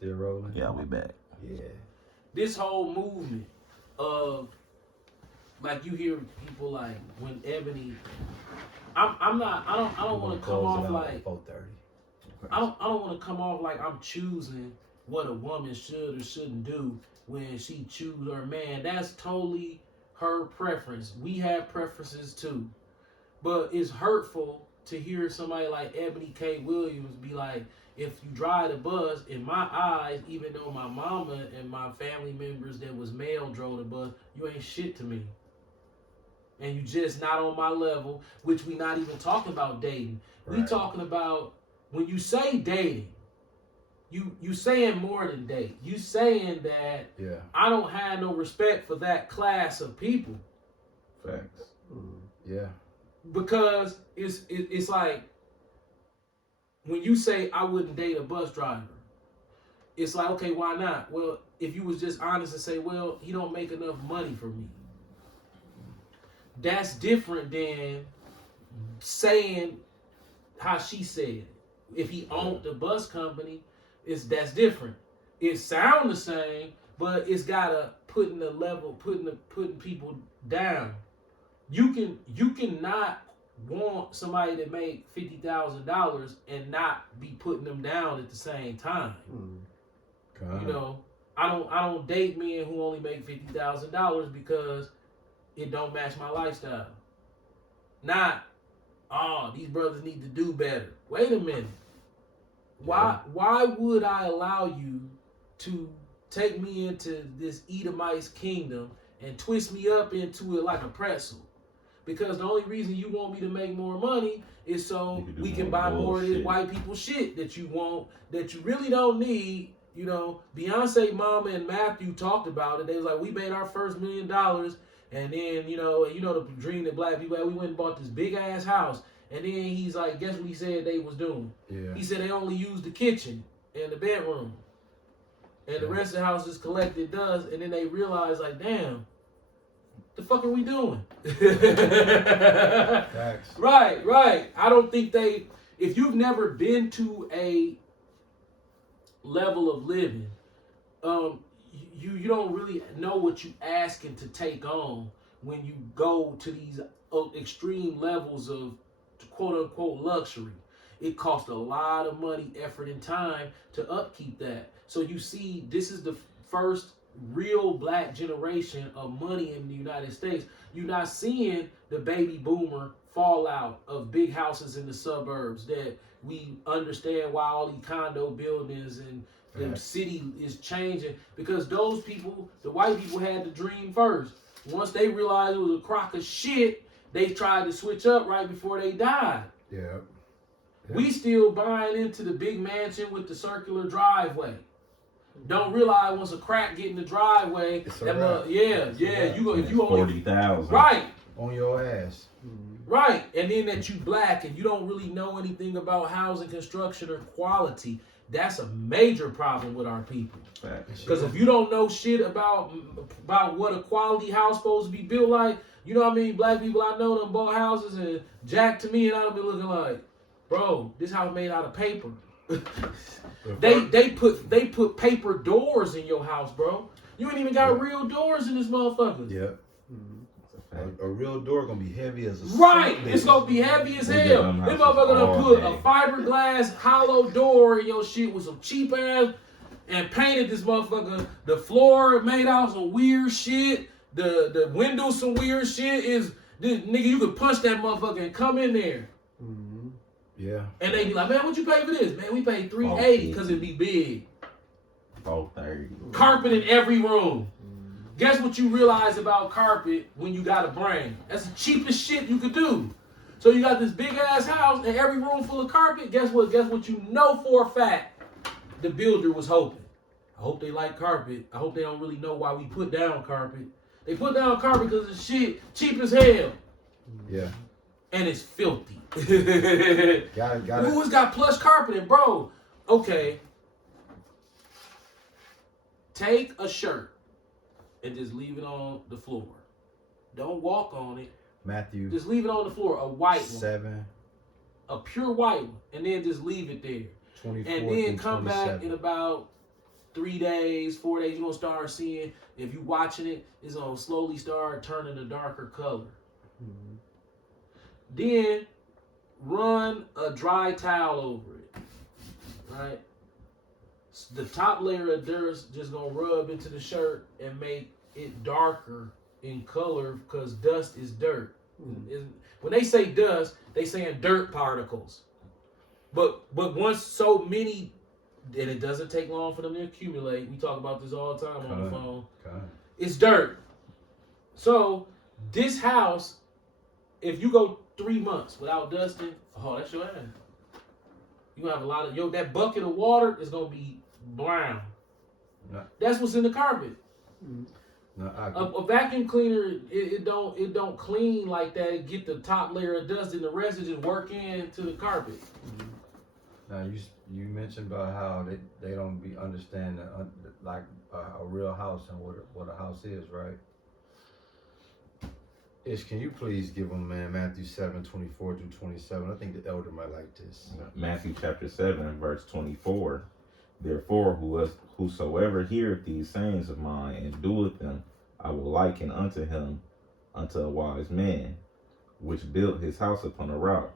Still rolling? Yeah, we back. Yeah. This whole movement of, like, you hear people like when Ebony, I don't want to come off like 4:30. I don't want to come off like I'm choosing what a woman should or shouldn't do when she chooses her man. That's totally her preference. We have preferences too. But it's hurtful to hear somebody like Ebony K. Williams be like, if you drive the bus, in my eyes, even though my mama and my family members that was male drove the bus, you ain't shit to me. And you just not on my level, which we not even talking about dating. Right. We talking about, when you say dating, you saying more than date. You saying that I don't have no respect for that class of people. Facts. Yeah. Because it's like, when you say I wouldn't date a bus driver, it's like, okay, why not? Well, if you was just honest and say, well, he don't make enough money for me. That's different than saying how she said it. If he owned the bus company, that's different. It sounds the same, but it's gotta putting the level, putting people down. You can not want somebody to make $50,000 and not be putting them down at the same time. You know, I don't date men who only make $50,000 because it don't match my lifestyle. Not, these brothers need to do better. Wait a minute. Why would I allow you to take me into this Edomite's kingdom and twist me up into it like a pretzel? Because the only reason you want me to make more money is so we can buy more of this white people shit that you want, that you really don't need. You know, Beyonce mama and Matthew talked about it. They was like, we made our first $1 million, and then, you know the dream that black people had, we went and bought this big ass house. And then he's like, guess what he said they was doing? Yeah. He said they only used the kitchen and the bedroom. And the rest of the house is collected dust. And then they realized, like, damn, the fuck are we doing? Facts. Right. I don't think if you've never been to a level of living, you don't really know what you asking to take on when you go to these extreme levels of quote unquote luxury. It costs a lot of money, effort, and time to upkeep that. So you see, this is the first real black generation of money in the United States. You're not seeing the baby boomer fallout of big houses in the suburbs that we understand why all these condo buildings and the city is changing, because those people, the white people, had the dream first. Once they realized it was a crock of shit, they tried to switch up right before they died. Yeah. We still buying into the big mansion with the circular driveway. Don't realize once a crack get in the driveway, you go, if you only 40,000. Right. On your ass. Right. And then that you black and you don't really know anything about housing construction or quality. That's a major problem with our people. Because if you don't know shit about what a quality house supposed to be built like, you know what I mean? Black people I know them bought houses and Jack to me, and I'll be looking like, bro, this house made out of paper. they put paper doors in your house, bro. You ain't even got real doors in this motherfucker. Yep. A real door gonna be heavy as a right. It's gonna be heavy as hell. This motherfucker done put a fiberglass hollow door in your shit with some cheap ass and painted this motherfucker. The floor made out some weird shit. The windows some weird shit. Is this nigga, you could punch that motherfucker and come in there. Yeah. And they be like, man, what you pay for this? Man, we paid $380 because it be big. $430. Carpet in every room. Guess what you realize about carpet when you got a brain? That's the cheapest shit you could do. So you got this big ass house and every room full of carpet. Guess what? Guess what you know for a fact the builder was hoping. I hope they like carpet. I hope they don't really know why we put down carpet. They put down carpet because the shit cheap as hell. Yeah. And it's filthy. Got it. Who's got plush carpeting, bro? Okay. Take a shirt and just leave it on the floor. Don't walk on it. Matthew. Just leave it on the floor. A white 7. one. A pure white one. And then just leave it there. 24 and then come back in about 3 days, 4 days, you're gonna start seeing, if you watching it, it's gonna slowly start turning a darker color. Mhm. Then run a dry towel over it. Right? The top layer of dirt's just gonna rub into the shirt and make it darker in color because dust is dirt. When they say dust, they saying dirt particles. But once so many, and it doesn't take long for them to accumulate. We talk about this all the time on the phone. It's dirt. So this house, if you go 3 months without dusting, oh, that's your ass. You gonna have a lot of that bucket of water is gonna be brown. No. That's what's in the carpet. No, A vacuum cleaner, it don't clean like that. It get the top layer of dust and the rest of it work into the carpet. Now you mentioned about how they don't be understand like a real house and what a house is, right? Can you please give them, man, Matthew 7:24-27? I think the elder might like this. Matthew chapter 7, verse 24. Therefore, whosoever heareth these sayings of mine and doeth them, I will liken unto him, unto a wise man, which built his house upon a rock.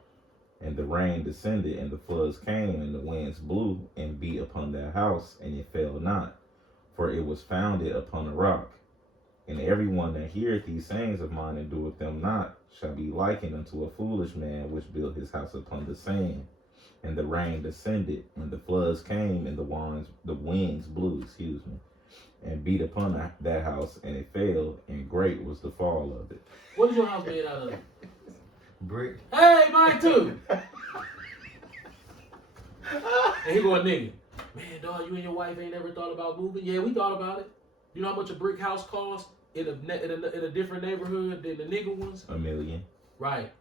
And the rain descended, and the floods came, and the winds blew, and beat upon that house, and it fell not, for it was founded upon a rock. And everyone that heareth these sayings of mine and doeth them not shall be likened unto a foolish man, which built his house upon the sand. And the rain descended, and the floods came, and the winds blew, and beat upon that house, and it fell, and great was the fall of it. What is your house made out of? Brick. Hey, mine too. And he go a nigga. Man, dog, you and your wife ain't ever thought about moving? Yeah, we thought about it. You know how much a brick house costs in a different neighborhood than the nigga ones? $1 million. Right.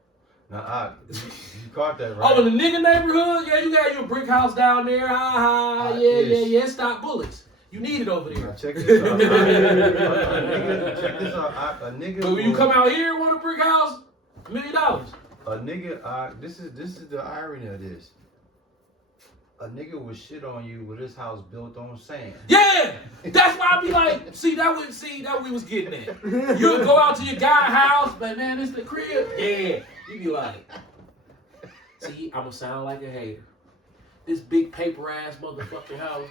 Now, you caught that right. Oh, in the nigga neighborhood? Yeah, you got your brick house down there. Ha ha. Yeah. Stop bullets. You need it over there. Now check this out. Check this out. A nigga. But when you come out here and want a brick house, $1 million. A nigga. This is the irony of this. A nigga would shit on you with his house built on sand. Yeah, that's why I be like, see that we was getting at. You would go out to your guy house, but man, this the crib. Yeah, you be like, see, I'ma sound like a hater. This big paper ass motherfucking house.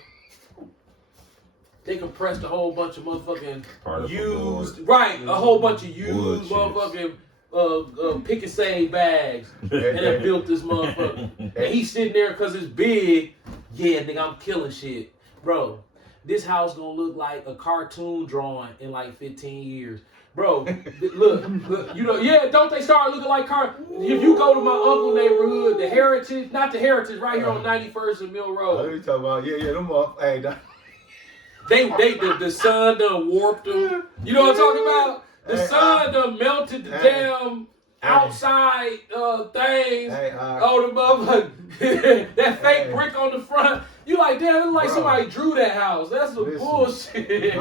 They compressed a whole bunch of motherfucking used, right? A whole bunch of used motherfucking pick and save bags, and then built this motherfucker. And he's sitting there because it's big. Yeah, nigga, I'm killing shit, bro. This house gonna look like a cartoon drawing in like 15 years, bro. Look, you know, yeah. Don't they start looking like If you go to my uncle neighborhood, the Heritage, not the Heritage, right here on 91st and Mill Road. What are you talking about? Yeah, them up. Hey, the sun done warped them. You know what I'm talking about? The sun done melted the damn outside things. Oh, the motherfucker. That fake brick on the front. You like, damn, it look like somebody drew that house. That's some bullshit.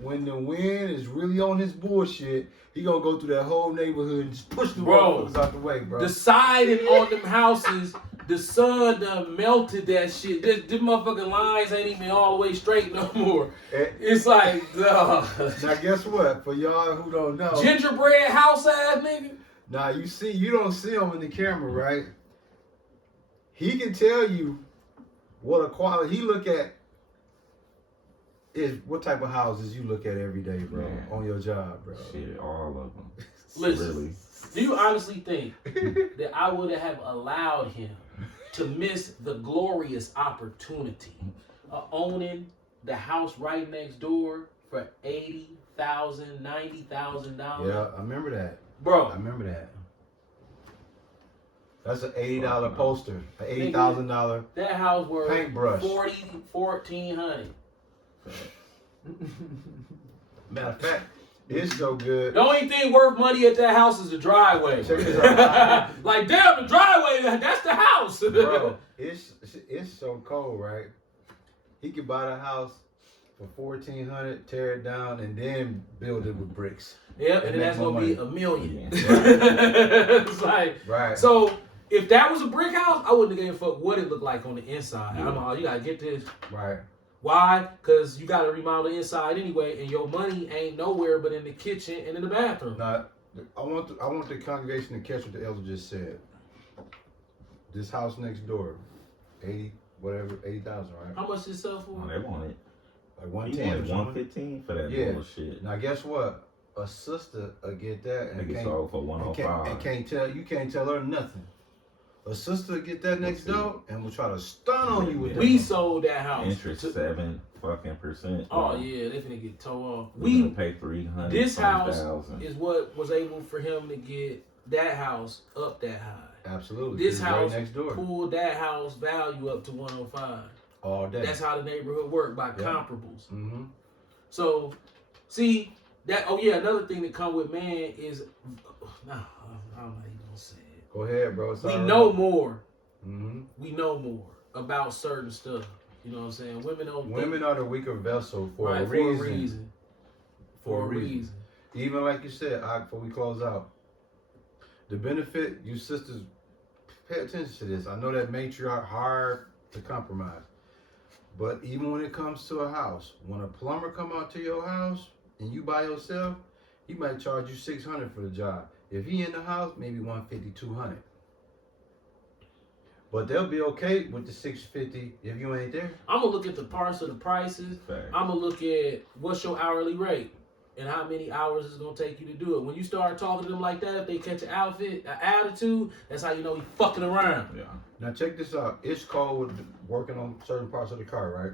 When the wind is really on this bullshit, he gonna go through that whole neighborhood and just push the motherfuckers out the way, bro. The siding on them houses, the sun done melted that shit. Them motherfucking lines ain't even all the way straight no more. It's like, now guess what? For y'all who don't know, gingerbread house ass nigga. Now you don't see him in the camera, right? He can tell you what a quality he look at is what type of houses you look at every day, bro, on your job, bro. Shit, all of them. Listen, really. Do you honestly think that I would have allowed him to miss the glorious opportunity of owning the house right next door for $80,000, $90,000? Yeah, I remember that. Bro. I remember that. That's an $80 poster, an $80,000 that house worth paintbrush. $1,400. Matter of fact, it's so good. The only thing worth money at that house is the driveway. Check this out. Like, damn, the driveway, that's the house. Bro, it's so cold, right? He could buy the house for $1,400, tear it down, and then build it with bricks. Yep, and that's gonna be $1 million. Right. It's like, right. So If that was a brick house, I wouldn't have gave a fuck what it looked like on the inside. Yeah. I'm like, oh, you gotta get this. Right. Why? Because you gotta remodel the inside anyway, and your money ain't nowhere but in the kitchen and in the bathroom. Now, I want the congregation to catch what the elder just said. This house next door, 80,000, right? How much did it sell for? Oh, they want it. Like He 110 or wanted something. 115 for that Yeah. bullshit. Now guess what? A sister will get that They and get can't, sold for and 105. can't tell her nothing. A sister will get that next door and will try to stun on you with that. We sold that house. Interest to- 7%. Oh yeah, they finna get towed off. We gonna pay 300. This house 1,000. is what was able for him to get that house up that high. Absolutely. This It's house right next door pulled that house value up to 105. all day. That's how the neighborhood worked by Yeah. comparables. Mm-hmm. So, see that. Oh yeah, another thing that come with man is, nah, I'm not even gonna say it. Go ahead, bro. We know more. Mm-hmm. We know more about certain stuff. You know what I'm saying? Women don't. Women are the weaker vessel for right, a reason. For a reason. Even like you said, before we close out, the benefit, you sisters, pay attention to this. I know that matriarch hard to compromise, but even when it comes to a house, when a plumber come out to your house and you by yourself, he might charge you $600 for the job. If he in the house, maybe $150, $200. But they'll be okay with the $650 if you ain't there. I'm gonna look at the parts of the prices. Fact. I'm gonna look at what's your hourly rate and how many hours it's gonna take you to do it. When you start talking to them like that, if they catch an attitude, that's how you know he fucking around. Yeah. Now check this out. It's called working on certain parts of the car, right?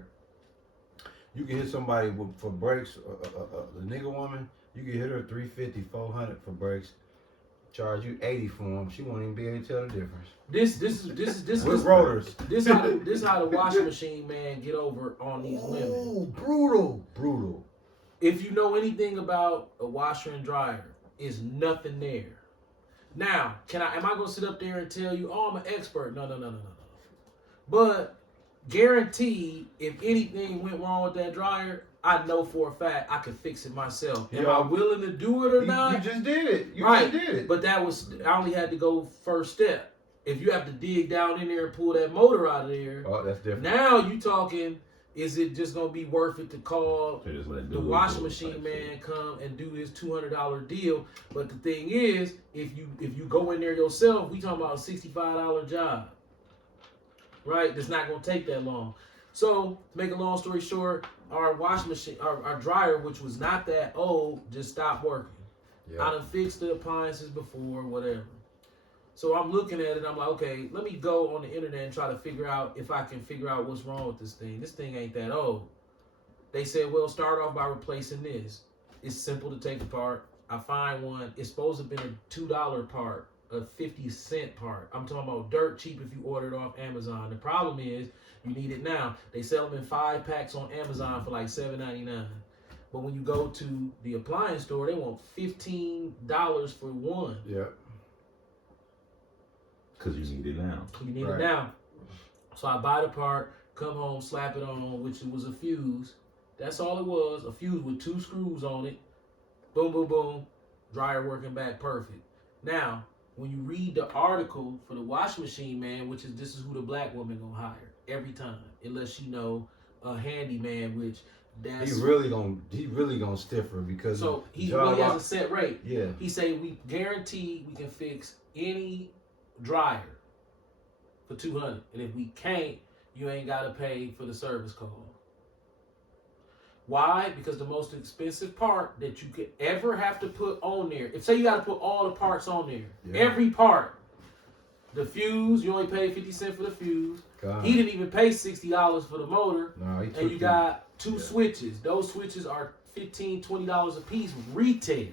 You can hit somebody for brakes. The nigga woman, you can hit her $350, $400 for brakes. Charge you $80 for them. She won't even be able to tell the difference. This With rotors. This how the washing machine man get over on these women. Oh, brutal. If you know anything about a washer and dryer, is nothing there. Now, am I gonna sit up there and tell you, oh, I'm an expert? No. But guaranteed, if anything went wrong with that dryer, I know for a fact I can fix it myself. Am I willing to do it or not? You just did it. You Right. just did it. But I only had to go first step. If you have to dig down in there and pull that motor out of there, Oh, that's different. now you talking, is it just gonna be worth it to call So just let the dude washing do it machine type man shit. come and do his $200 deal? But the thing is, if you go in there yourself, we talking about a $65 job, right? That's not gonna take that long. So to make a long story short, our washing machine, our dryer, which was not that old, just stopped working. I done fixed the appliances before, whatever. So I'm looking at it, I'm like, okay, let me go on the internet and try to figure out if I can figure out what's wrong with this thing. This thing ain't that old. They said, well, start off by replacing this. It's simple to take apart. I find one. It's supposed to have been a $2 part, a 50-cent part. I'm talking about dirt cheap if you order it off Amazon. The problem is you need it now. They sell them in 5 packs on Amazon for like $7.99. But when you go to the appliance store, they want $15 for one. Yeah. Cause you need it now. You need Right. it now. So I buy the part, come home, slap it on, which was a fuse. That's all it was, a fuse with 2 screws on it. Boom, boom, boom. Dryer working back perfect. Now, when you read the article for the washing machine man, this is who the black woman gonna hire every time, unless she know a handyman, which that's He really gonna stiff her because so he job has a set rate. Yeah. He say we guarantee we can fix any dryer for $200, and if we can't, you ain't gotta pay for the service call. Why? Because the most expensive part that you could ever have to put on there, if say you gotta put all the parts on there, every part, the fuse, you only pay 50 cents for the fuse. God. He didn't even pay $60 for the motor. No, he took And you got 2 switches. Those switches are $15, $20 a piece retail.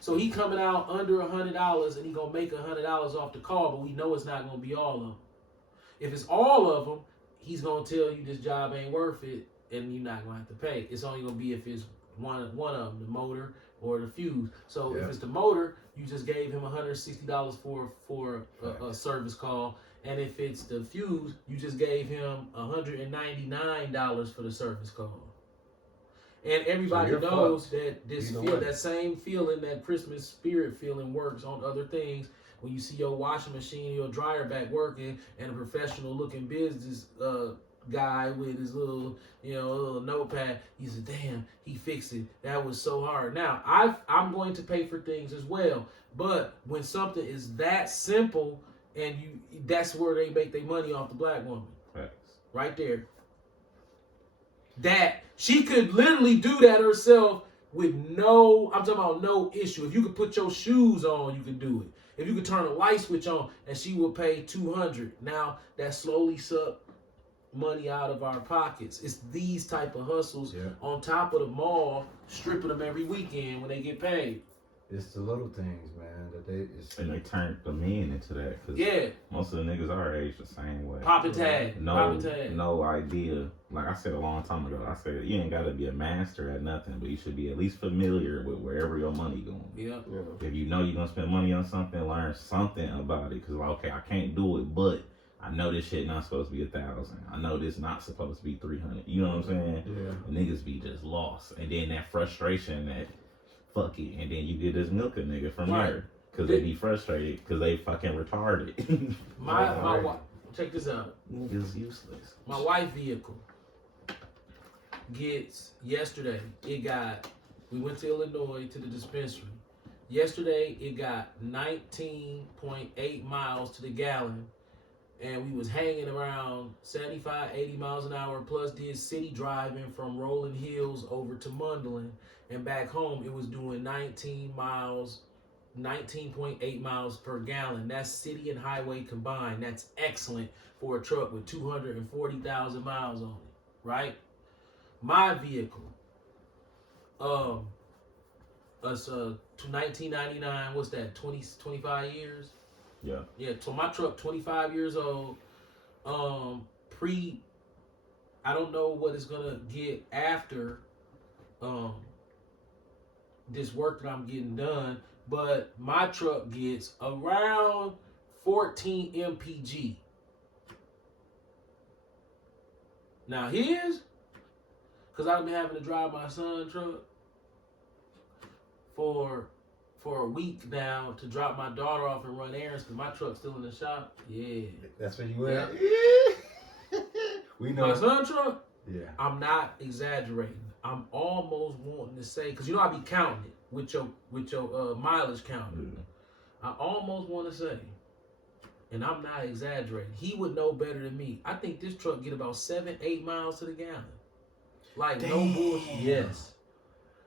So he coming out under $100 and he gonna make $100 off the call, but we know it's not gonna be all of them. If it's all of them, he's gonna tell you this job ain't worth it, and you're not gonna have to pay. It's only gonna be if it's one of them, the motor or the fuse. So if it's the motor, you just gave him $160 for a service call. And if it's the fuse, you just gave him $199 for the service call. And everybody So knows that this Either feel, way. that same feeling, that Christmas spirit feeling works on other things. when you see your washing machine, your dryer back working, and a professional looking business guy with his little, little notepad, you say, damn, he fixed it. That was so hard. Now, I'm going to pay for things as well, but when something is that simple, and that's where they make their money off the black woman. Facts. Right there. That she could literally do that herself with I'm talking about no issue. If you could put your shoes on, you could do it. If you could turn a light switch on, and she will pay $200. Now that slowly suck money out of our pockets. It's these type of hustles on top of the mall, stripping them every weekend when they get paid. It's the little things, man. And they turned the men into that. Cause most of the niggas our age the same way. Poppin' tag. No idea. Like I said a long time ago, I said you ain't gotta be a master at nothing, but you should be at least familiar with wherever your money going. Yeah. If you know you're gonna spend money on something, learn something about it. Cause like, okay, I can't do it, but I know this shit not supposed to be 1,000. I know this not supposed to be 300. You know what I'm saying? Yeah. Niggas be just lost, and then that frustration, that fuck it, and then you get this milk a nigga from there. Cause they be frustrated, cause they fucking retarded. My wife, check this out. Niggas useless. My wife's vehicle yesterday, we went to Illinois to the dispensary. Yesterday, it got 19.8 miles to the gallon, and we was hanging around 75, 80 miles an hour, plus did city driving from Rolling Hills over to Mundelein, and back home, it was doing 19.8 miles per gallon. That's city and highway combined. That's excellent for a truck with 240,000 miles on it, right? My vehicle, it's 1999, what's that, 25 years? Yeah. Yeah, so my truck, 25 years old, I don't know what it's gonna get after this work that I'm getting done, but my truck gets around 14 mpg. Now his, because I've been having to drive my son's truck for a week now to drop my daughter off and run errands because my truck's still in the shop. Yeah. That's when you went. We know. My son's truck? Yeah. I'm not exaggerating. I'm almost wanting to say, because I be counting it with your mileage counter. I almost want to say, and I'm not exaggerating, he would know better than me. I think this truck get about 7-8 miles to the gallon. Like, no bullshit. Yes.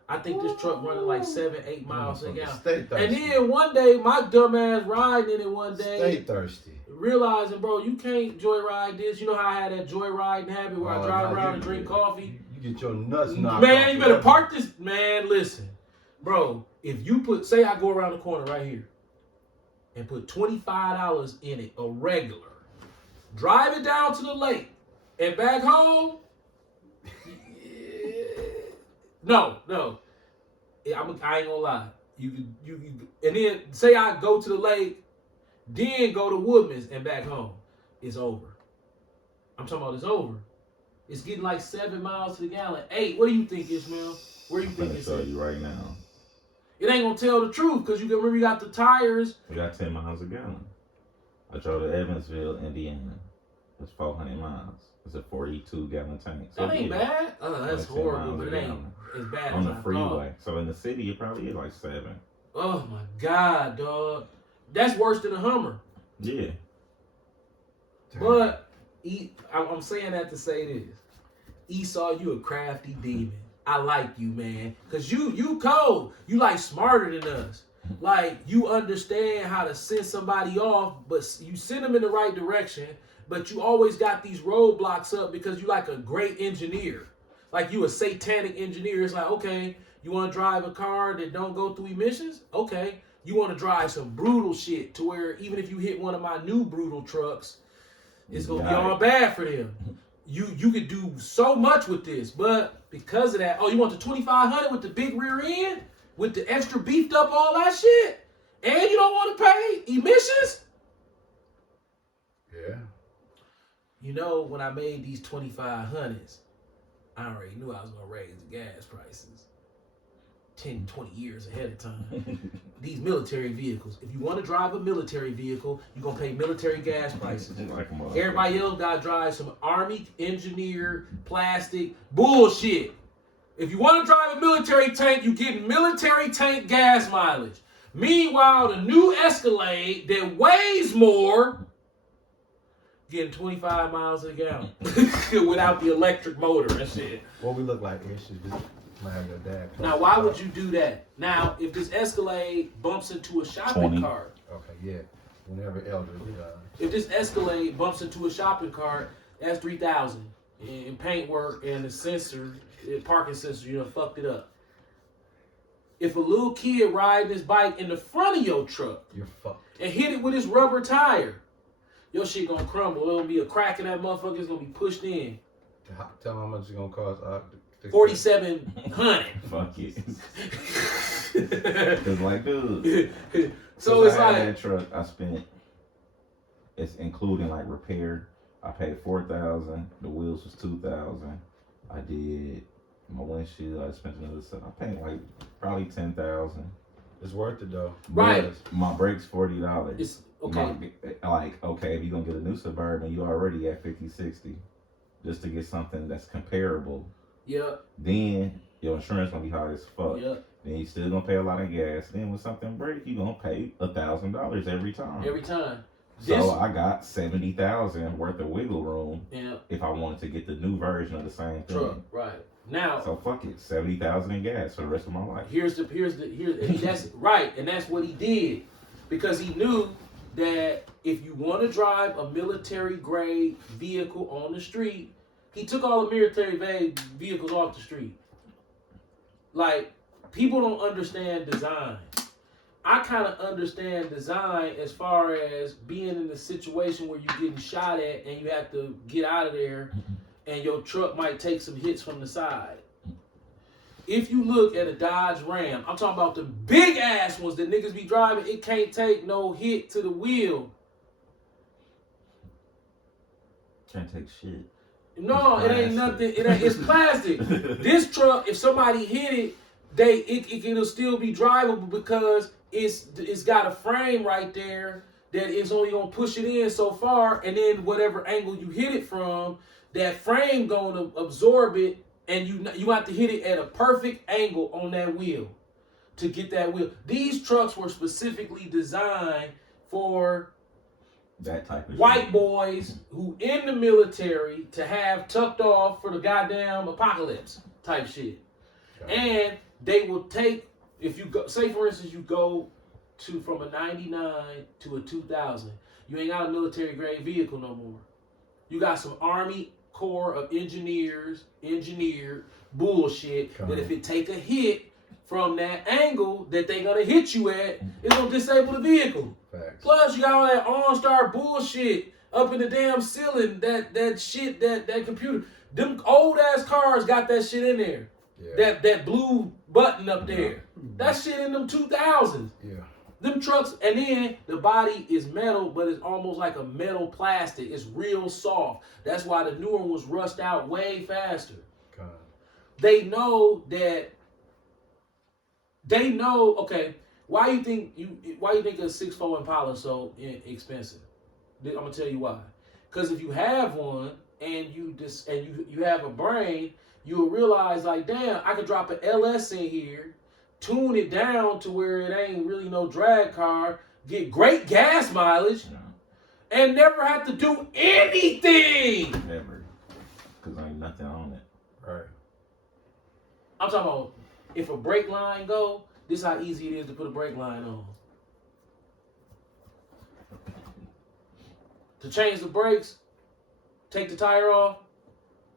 I think this truck running like 7-8 miles to the gallon. Stay thirsty. And then one day, my dumb ass riding in it one day. Stay thirsty. Realizing, bro, you can't joyride this. You know how I had that joyriding habit where I drive around and drink coffee? You get your nuts knocked off. Man, you better park this. Man, listen. Bro, if you say I go around the corner right here and put $25 in it, a regular, drive it down to the lake and back home. No. I ain't gonna lie. You and then say I go to the lake, then go to Woodman's and back home. It's over. I'm talking about it's over. It's getting like 7 miles to the gallon. 8. What do you think, Ishmael? Where do you think it's at? I'm gonna show you right now. It ain't gonna tell the truth because you can remember you got the tires. We got 10 miles a gallon. I drove to Evansville, Indiana. It's 400 miles. It's a 42-gallon tank. So that ain't bad. Oh, that's horrible, but it ain't as bad on as the I freeway. thought. So in the city, it probably is like 7. Oh my God, dog. That's worse than a Hummer. Yeah. But I'm saying that to say this. Esau, you a crafty demon. I like you, man. Cause you cold. You like smarter than us. Like you understand how to send somebody off, but you send them in the right direction. But you always got these roadblocks up because you like a great engineer. Like you a satanic engineer. It's like, okay, you want to drive a car that don't go through emissions? Okay. You want to drive some brutal shit to where even if you hit one of my new brutal trucks, it's going to be all bad for them. You could do so much with this, but because of that, you want the 2500 with the big rear end, with the extra beefed up all that shit, and you don't want to pay emissions? Yeah. You know, when I made these 2500s, I already knew I was going to raise the gas prices. 10, 20 years ahead of time. These military vehicles. If you want to drive a military vehicle, you're going to pay military gas prices. Everybody else got to drive some Army engineered plastic bullshit. If you want to drive a military tank, you get military tank gas mileage. Meanwhile, the new Escalade that weighs more, getting 25 miles a gallon without the electric motor and shit. What we look like, it should just might have your dad. Now, why would you do that? Now, if this Escalade bumps into a shopping 20. cart, Okay, yeah. Whenever elder, if this Escalade bumps into a shopping cart, that's $3,000 in paint work and the sensor, parking sensor, you know, fucked it up. If a little kid riding his bike in the front of your truck you're fucked. and hit it with his rubber tire, your shit gonna crumble. It'll be a crack in that motherfucker. It's gonna be pushed in. Tell them how much it's gonna cost. $4,700. Fuck it. Cause like, dude. So it's I had like that truck. I spent. It's including like repair. I paid $4,000. The wheels was $2,000. I did my windshield. I spent another $7,000. I paid like probably $10,000. It's worth it though. Right. Because My brakes $40. it's okay. Like, okay, if you're gonna get a new Suburban, you already at 50, 60. Just to get something that's comparable. Yeah, Then your insurance gonna be high as fuck. yeah. Then you still gonna pay a lot of gas. Then when something break, you gonna pay $1,000 every time. Every time. So This- I got 70,000 worth of wiggle room Yeah. if I wanted to get the new version of the same thing. Truck. Right. Now, So fuck it, 70,000 in gas for the rest of my life. here's that's right, and that's what he did because he knew that if you want to drive a military grade vehicle on the street, he took all the military grade vehicles off the street. Like, people don't understand design. I kind of understand design as far as being in a situation where you're getting shot at and you have to get out of there and your truck might take some hits from the side. If you look at a Dodge Ram, I'm talking about the big ass ones that niggas be driving, it can't take no hit to the wheel. Can't take shit. No, it ain't nothing. It's plastic. This truck, if somebody hit it, it'll still be drivable because it's got a frame right there that is only gonna push it in so far, and then whatever angle you hit it from, that frame gonna absorb it, and you have to hit it at a perfect angle on that wheel to get that wheel. These trucks were specifically designed for That type of white shit. boys who in the military to have tucked off for the goddamn apocalypse type shit. And they will take, if you go, say for instance, you go to from a 99 to a 2000, you ain't got a military grade vehicle no more. You got some Army Corps of Engineers, engineered bullshit that if it take a hit from that angle that they gonna hit you at, it's gonna disable the vehicle. Facts. Plus, you got all that OnStar bullshit up in the damn ceiling. That shit, that computer. Them old ass cars got that shit in there. Yeah. That blue button up there. That shit in them 2000s. Yeah. Them trucks, and then the body is metal, but it's almost like a metal plastic. It's real soft. That's why the newer ones rust out way faster. God. They know that. They know. Okay, why you think a 6'4" Impala so expensive? I'm gonna tell you why. Because if you have one and you have a brain, you'll realize like, damn, I could drop an LS in here, tune it down to where it ain't really no drag car, get great gas mileage, and never have to do anything. Never. Because ain't nothing on it. Right. I'm talking about if a brake line go, this is how easy it is to put a brake line on. To change the brakes, take the tire off,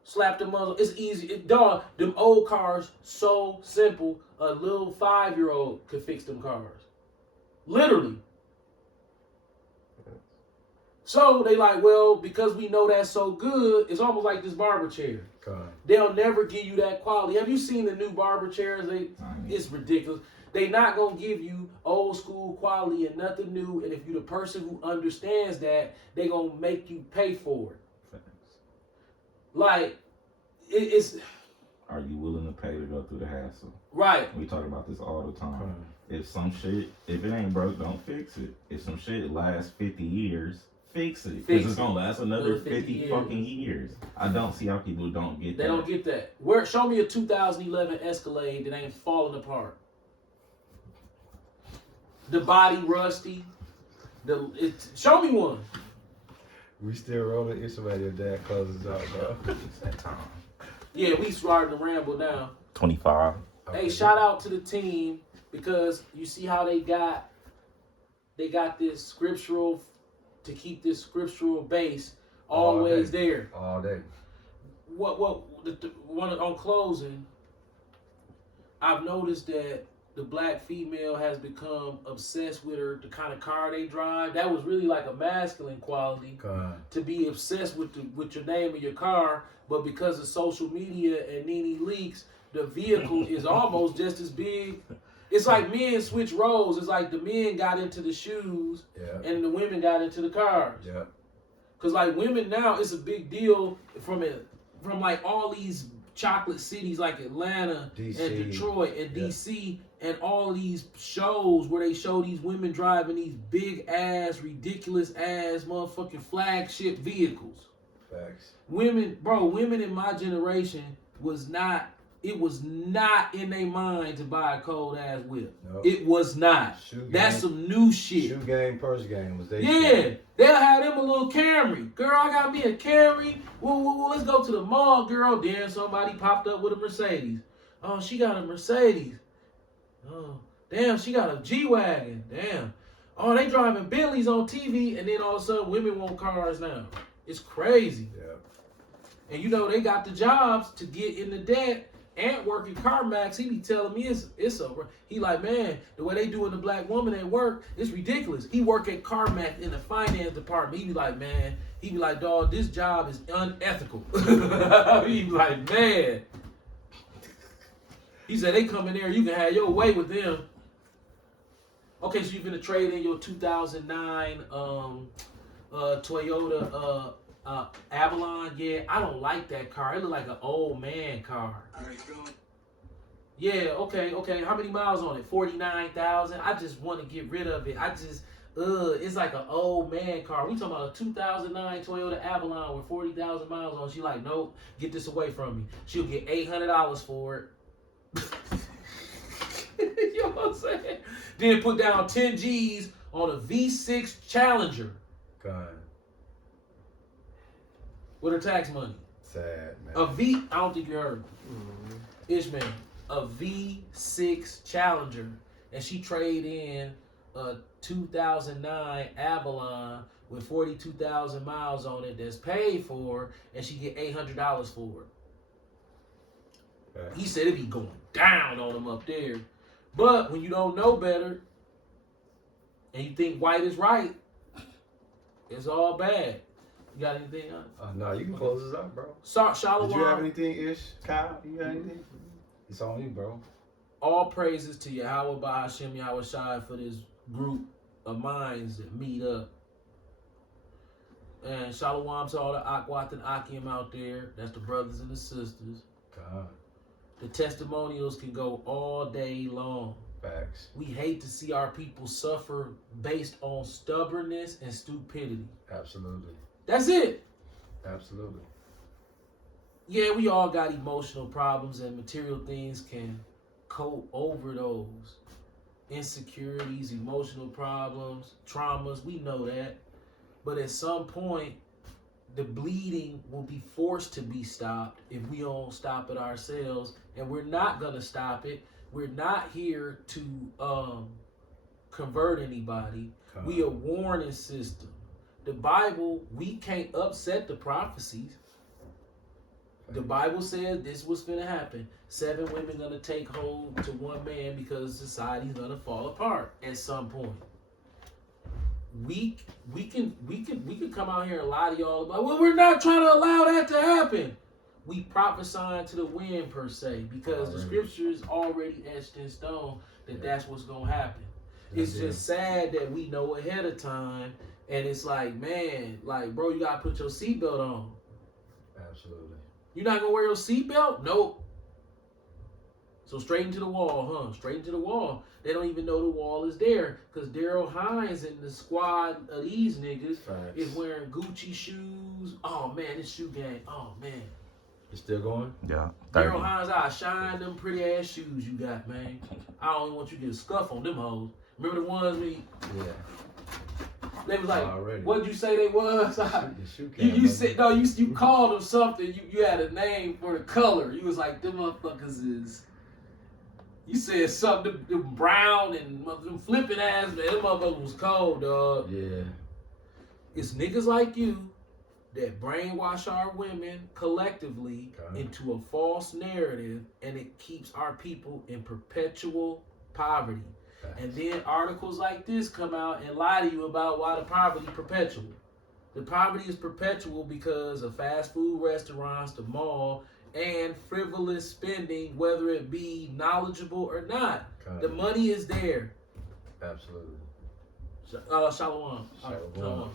slap the muzzle. It's easy. Dog, them old cars, so simple. A little 5-year-old could fix them cars. Literally. So they like, well, because we know that's so good, it's almost like this barber chair. God. They'll never give you that quality. Have you seen the new barber chairs? It's ridiculous. They not gonna give you old school quality and nothing new. And if you're the person who understands that, they gonna make you pay for it. Like, it's. Are you willing to pay to go through the hassle. Right. We talk about this all the time. Con. If it ain't broke, don't fix it. If some shit lasts 50 years, fix it. Fix Because it's it. gonna last another Another 50 50 fucking years. I don't see how people don't get They that. don't get that. Where? Show me a 2011 Escalade that ain't falling apart. The body rusty. Show me one. We still rolling. It's somebody your dad closes out, bro. It's that time. Yeah, we starting to ramble now. 25. Hey, shout out to the team because you see how they got this scriptural to keep this scriptural base always there. All day. One on closing, I've noticed that the black female has become obsessed with the kind of car they drive. That was really like a masculine quality Con. to be obsessed with your name of your car, but because of social media and Nene leaks, the vehicle is almost just as big. It's like men switch roles. It's like the men got into the shoes Yeah. and the women got into the cars. Yeah. Cause like women now, it's a big deal from like all these chocolate cities like Atlanta DC. and Detroit and Yeah. DC and all these shows where they show these women driving these big ass, ridiculous ass motherfucking flagship vehicles. Facts. Women in my generation was not in their mind to buy a cold ass whip. Nope. It was not. Shoe That's game. some new shit. Shoe game, purse game was they. Yeah, they'll have them a little Camry. Girl, I got me a Camry. Well, let's go to the mall, girl. Then somebody popped up with a Mercedes. Oh, she got a Mercedes. Oh, damn, she got a G-Wagon. Damn. Oh, they driving Bentleys on TV, and then all of a sudden, women want cars now. It's crazy. Yeah. And you know, they got the jobs to get in the debt. Ant working CarMax, he be telling me he like, man, the way they doing the black woman at work, it's ridiculous. He work at CarMax in the finance department. He be like, man, dog, this job is unethical. He be like, man. He said, they come in there, you can have your way with them. Okay, so you finna trade in your 2009 Toyota Avalon. Yeah, I don't like that car. It look like an old man car. Yeah, okay. How many miles on it? 49,000. I just want to get rid of it. It's like an old man car. We talking about a 2009 Toyota Avalon with 40,000 miles on. She like, nope, get this away from me. She'll get $800 for it. You know what I'm saying? Then put down 10 G's on a V6 Challenger Con. with her tax money. Sad, man. I don't think you heard me. Ishmael, a V6 Challenger, and she trade in a 2009 Avalon with 42,000 miles on it that's paid for, and she get $800 for it. Facts. He said it be going down on them up there. But when you don't know better, and you think white is right, it's all bad. You got anything else? No, you can close this out, bro. Shalom. Did you have anything, Ish? Kyle, you got anything? It's on you, bro. All praises to Yahweh Ba'ashem Yahweh Shai for this group of minds that meet up. And shalom to all the Akwat and Akim out there. That's the brothers and the sisters. God. The testimonials can go all day long. Facts. We hate to see our people suffer based on stubbornness and stupidity. Absolutely. That's it. Absolutely. Yeah, we all got emotional problems and material things can coat over those. Insecurities, emotional problems, traumas, we know that. But at some point, the bleeding will be forced to be stopped if we don't stop it ourselves. And we're not going to stop it. We're not here to convert anybody. We a warning system. The Bible, we can't upset the prophecies. The Bible says this was going to happen. 7 women going to take hold to 1 man because society's going to fall apart at some point. We can come out here and lie to y'all about, well, we're not trying to allow that to happen. We prophesying to the wind per se because the scripture is already etched in stone that that's what's going to happen. It's just sad that we know ahead of time, and it's like, man, like, bro, you got to put your seatbelt on. Absolutely. You're not going to wear your seatbelt? Nope. So So straight into the wall, huh? Straight into the wall. They don't even know the wall is there because Daryl Hines and the squad of these niggas Facts. is wearing Gucci shoes. Oh man, this shoe game. Oh man. It's still going? Yeah. Daryl Hines, I shine them pretty ass shoes you got, man. I don't even want you to get a scuff on them hoes. Remember the ones Yeah. they was like, Already. what'd you say they was? The shoe cam, You said no. You called them something. You had a name for the color. You was like them motherfuckers is. You said something them brown and them flipping ass man. Them motherfuckers was cold, dog. Yeah. It's niggas like you that brainwash our women collectively Okay. into a false narrative, and it keeps our people in perpetual poverty. Facts. And then articles like this come out and lie to you about why the poverty perpetual. The poverty is perpetual because of fast food restaurants, the mall, and frivolous spending, whether it be knowledgeable or not. Kind The of. money is there. Absolutely. Shalom. Shalom.